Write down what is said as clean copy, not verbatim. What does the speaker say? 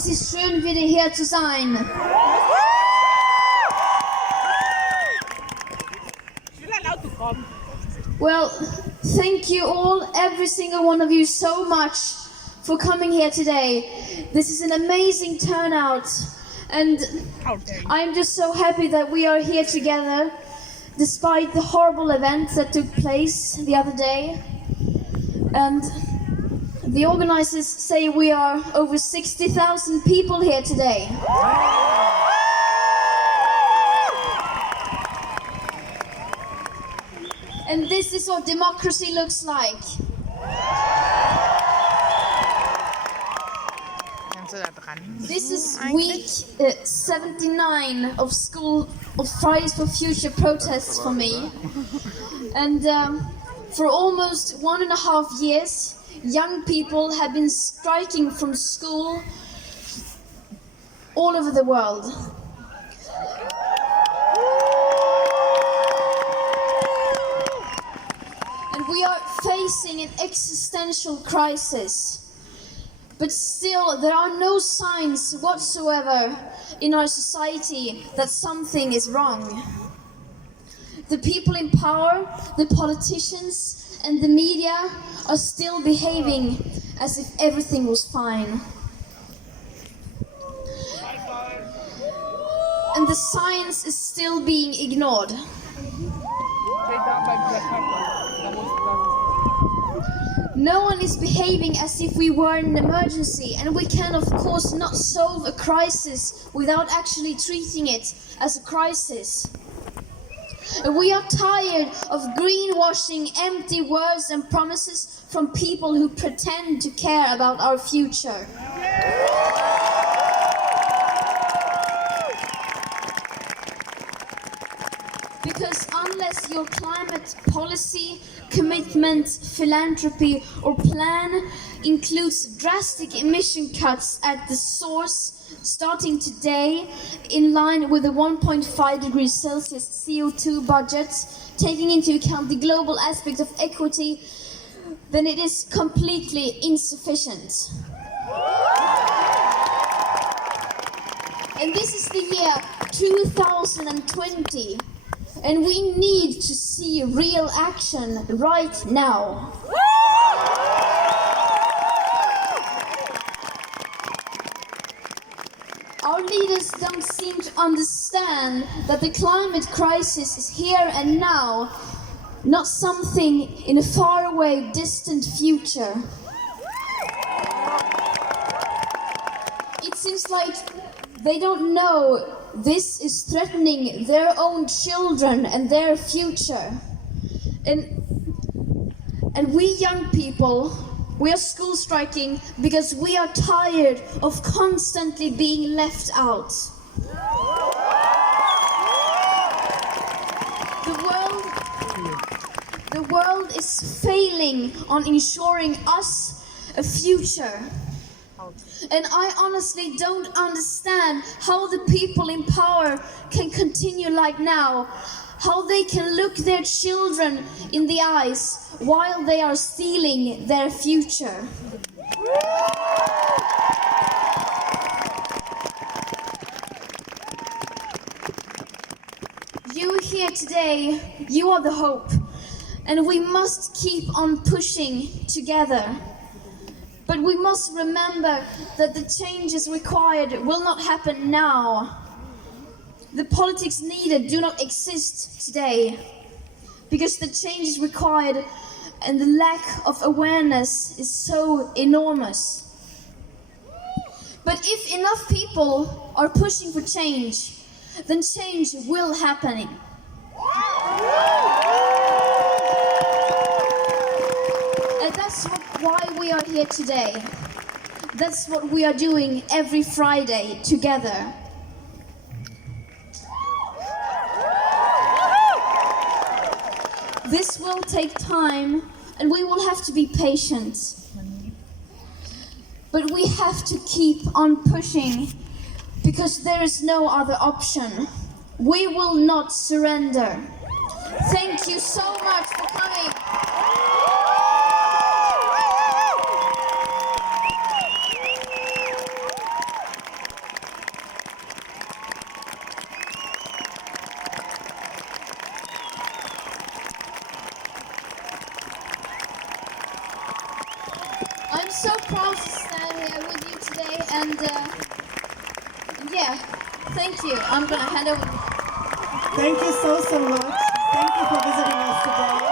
Es ist schön, wieder hier zu sein. Well, thank you all, every single one of you, so much for coming here today. This is an amazing turnout, and I'm just so happy that we are here together, despite the horrible events that took place the other day. And the organizers say we are over 60,000 people here today. And this is what democracy looks like. This is week 79 of Fridays for Future protests for me. And for almost 1.5 years, young people have been striking from school all over the world. And we are facing an existential crisis. But still, there are no signs whatsoever in our society that something is wrong. The people in power, the politicians, and the media are still behaving as if everything was fine. And the science is still being ignored. No one is behaving as if we were in an emergency, and we can of course not solve a crisis without actually treating it as a crisis. We are tired of greenwashing empty words and promises from people who pretend to care about our future. Because unless your climate policy, commitment, philanthropy or plan includes drastic emission cuts at the source starting today in line with the 1.5 degrees Celsius CO2 budget, taking into account the global aspect of equity, then it is completely insufficient. And this is the year 2020. And we need to see real action right now. Our leaders don't seem to understand that the climate crisis is here and now, not something in a faraway, distant future. It seems like they don't know this is threatening their own children and their future. And we young people, we are school striking because we are tired of constantly being left out. The world is failing on ensuring us a future. And I honestly don't understand how the people in power can continue like now, how they can look their children in the eyes while they are stealing their future. You here today, you are the hope, and we must keep on pushing together. But we must remember that the changes required will not happen now. The politics needed do not exist today, because the changes required and the lack of awareness is so enormous. But if enough people are pushing for change, then change will happen. And that's why we are here today. That's what we are doing every Friday together. This will take time, and we will have to be patient. But we have to keep on pushing, because there is no other option. We will not surrender. Thank you so much for coming. so proud to stand here with you today, and yeah, thank you. I'm gonna hand over. Thank you so much. Thank you for visiting us today.